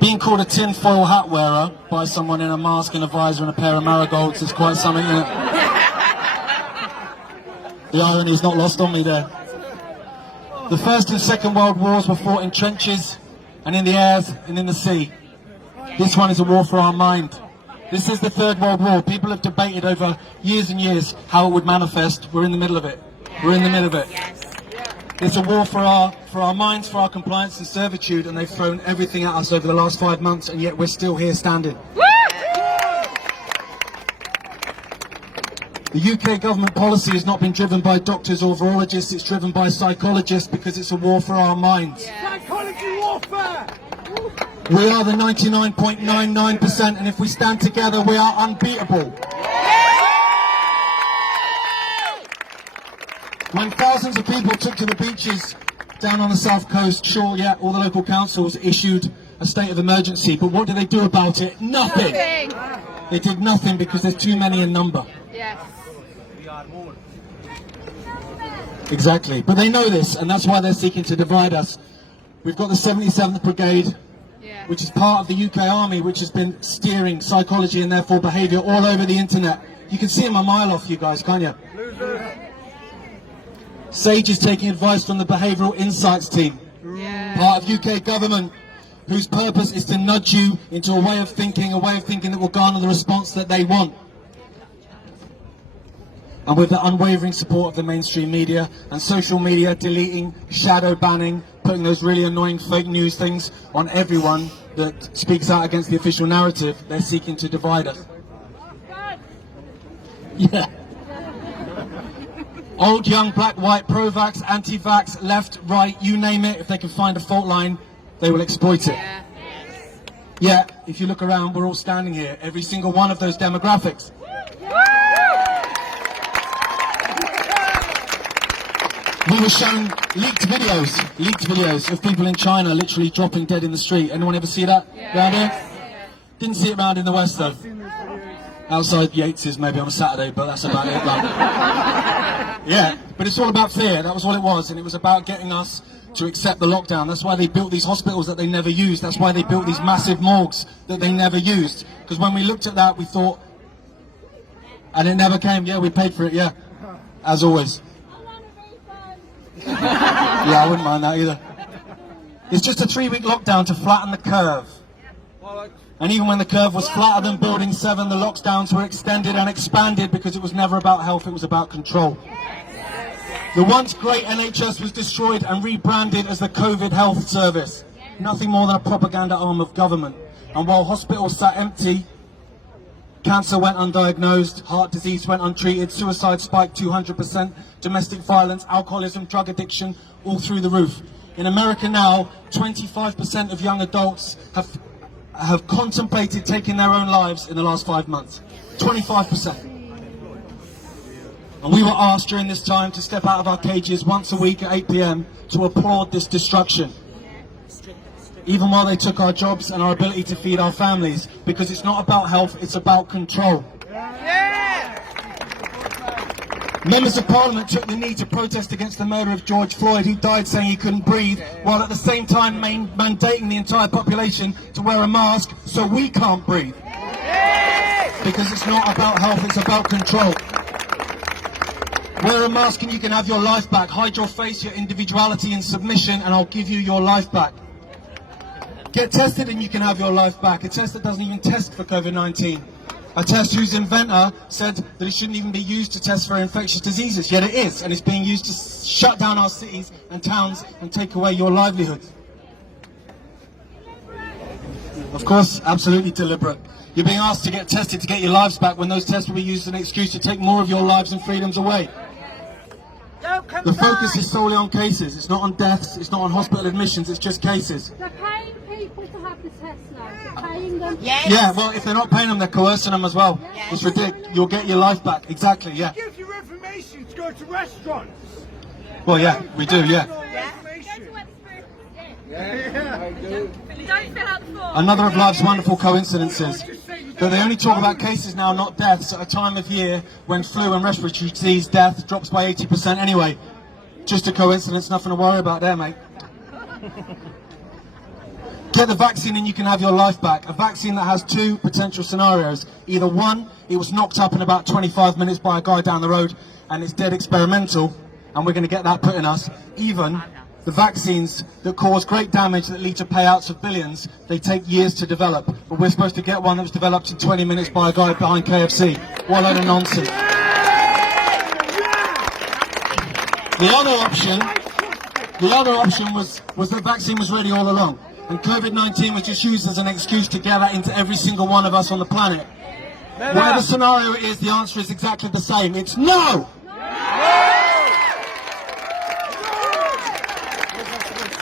Being called a tin-foil hat wearer by someone in a mask and a visor and a pair of marigolds is quite something, isn't it? The irony is not lost on me there. The First and Second World Wars were fought in trenches and in the airs and in the sea. This one is a war for our mind. This is the Third World War. People have debated over years and years how it would manifest. We're in the middle of it. We're in the middle of it. It's a war for our minds, for our compliance and servitude, and they've thrown everything at us over the last 5 months, and yet we're still here standing. The UK government policy has not been driven by doctors or virologists, it's driven by psychologists, because it's a war for our minds. Psychology warfare! We are the 99.99%, and if we stand together, we are unbeatable. When thousands of people took to the beaches down on the south coast, sure, yeah, all the local councils issued a state of emergency, but what did they do about it? Nothing! They did nothing because there's too many in number. Yes. Exactly, but they know this, and that's why they're seeking to divide us. We've got the 77th Brigade, which is part of the UK Army, which has been steering psychology and therefore behaviour all over the internet. You can see them a mile off, you guys, can't you? SAGE is taking advice from the Behavioural Insights team, part of UK government, whose purpose is to nudge you into a way of thinking that will garner the response that they want. And with the unwavering support of the mainstream media and social media deleting, shadow banning, putting those really annoying fake news things on everyone that speaks out against the official narrative, they're seeking to divide us. Yeah. Old, young, black, white, pro-vax, anti-vax, left, right, you name it, if they can find a fault line, they will exploit it. Yeah, if you look around, we're all standing here, every single one of those demographics. We were shown leaked videos of people in China literally dropping dead in the street. Anyone ever see that around here? Didn't see it around in the West though. Outside Yates's maybe on a Saturday, but that's about it. Yeah, but it's all about fear. That was all it was, and it was about getting us to accept the lockdown. That's why they built these hospitals that they never used. That's why they built these massive morgues that they never used. Because when we looked at that, we thought, and it never came. Yeah, we paid for it. Yeah, as always. Yeah, I wouldn't mind that either. It's just a 3-week lockdown to flatten the curve. And even when the curve was flatter than Building 7, the lockdowns were extended and expanded because it was never about health, it was about control. The once great NHS was destroyed and rebranded as the COVID Health Service. Nothing more than a propaganda arm of government. And while hospitals sat empty, cancer went undiagnosed, heart disease went untreated, suicide spiked 200%, domestic violence, alcoholism, drug addiction, all through the roof. In America now, 25% of young adults have contemplated taking their own lives in the last 5 months. 25%. And we were asked during this time to step out of our cages once a week at 8 PM to applaud this destruction. Even while they took our jobs and our ability to feed our families, because it's not about health, it's about control. Members of Parliament took the knee to protest against the murder of George Floyd. He died saying he couldn't breathe, while at the same time mandating the entire population to wear a mask so we can't breathe. Because it's not about health, it's about control. Wear a mask and you can have your life back. Hide your face, your individuality and submission, and I'll give you your life back. Get tested and you can have your life back. A test that doesn't even test for COVID-19. A test whose inventor said that it shouldn't even be used to test for infectious diseases, yet it is, and it's being used to shut down our cities and towns and take away your livelihoods. Of course, absolutely deliberate. You're being asked to get tested to get your lives back when those tests will be used as an excuse to take more of your lives and freedoms away. The focus is solely on cases. It's not on deaths, it's not on hospital admissions, it's just cases. They're paying people to have the test now. They're paying them. Yes. Yeah, well, if they're not paying them, they're coercing them as well. Yes. It's ridiculous. You'll get your life back. Exactly, yeah. Give your information to go to restaurants. Well, yeah, we do, yeah. Another of life's wonderful coincidences. But they only talk about cases now, not deaths, at a time of year when flu and respiratory disease death drops by 80% anyway. Just a coincidence, nothing to worry about there, mate. take the vaccine and you can have your life back. A vaccine that has two potential scenarios. Either one, it was knocked up in about 25 minutes by a guy down the road and it's dead experimental and we're going to get that put in us. Even the vaccines that cause great damage that lead to payouts of billions, they take years to develop. But we're supposed to get one that was developed in 20 minutes by a guy behind KFC. What a load of nonsense. The other option was the vaccine was ready all along. And COVID-19 was just used as an excuse to get that into every single one of us on the planet. Whatever scenario it is, the answer is exactly the same. It's no!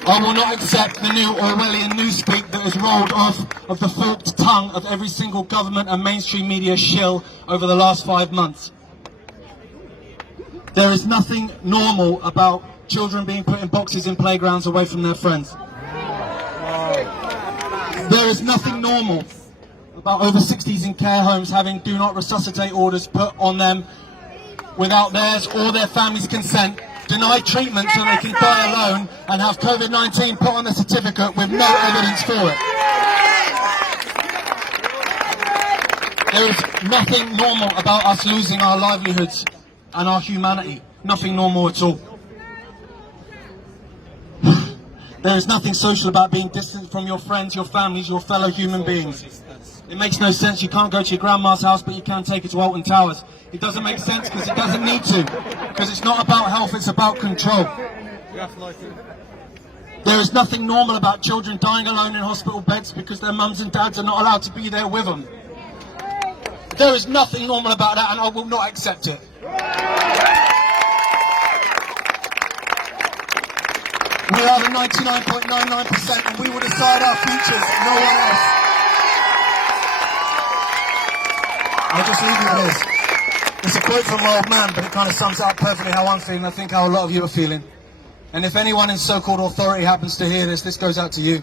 I will not accept the new Orwellian newspeak that has rolled off of the forked tongue of every single government and mainstream media shill over the last 5 months. There is nothing normal about children being put in boxes in playgrounds away from their friends. There is nothing normal about over 60s in care homes having do not resuscitate orders put on them without theirs or their family's consent, denied treatment so they can die alone and have COVID-19 put on the certificate with no evidence for it. There is nothing normal about us losing our livelihoods and our humanity. Nothing normal at all. There is nothing social about being distant from your friends, your families, your fellow human beings. It makes no sense. You can't go to your grandma's house, but you can take her to Alton Towers. It doesn't make sense because it doesn't need to. Because it's not about health, it's about control. There is nothing normal about children dying alone in hospital beds because their mums and dads are not allowed to be there with them. There is nothing normal about that, and I will not accept it. We are the 99.99% and we will decide our futures, no one else. I'll just leave you with this. It's a quote from my old man, but it kind of sums up perfectly how I'm feeling. I think how a lot of you are feeling. And if anyone in so-called authority happens to hear this, this goes out to you.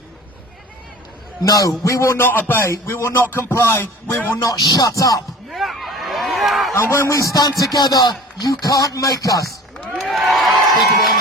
No, we will not obey. We will not comply. We will not shut up. And when we stand together, you can't make us. Thank you very much.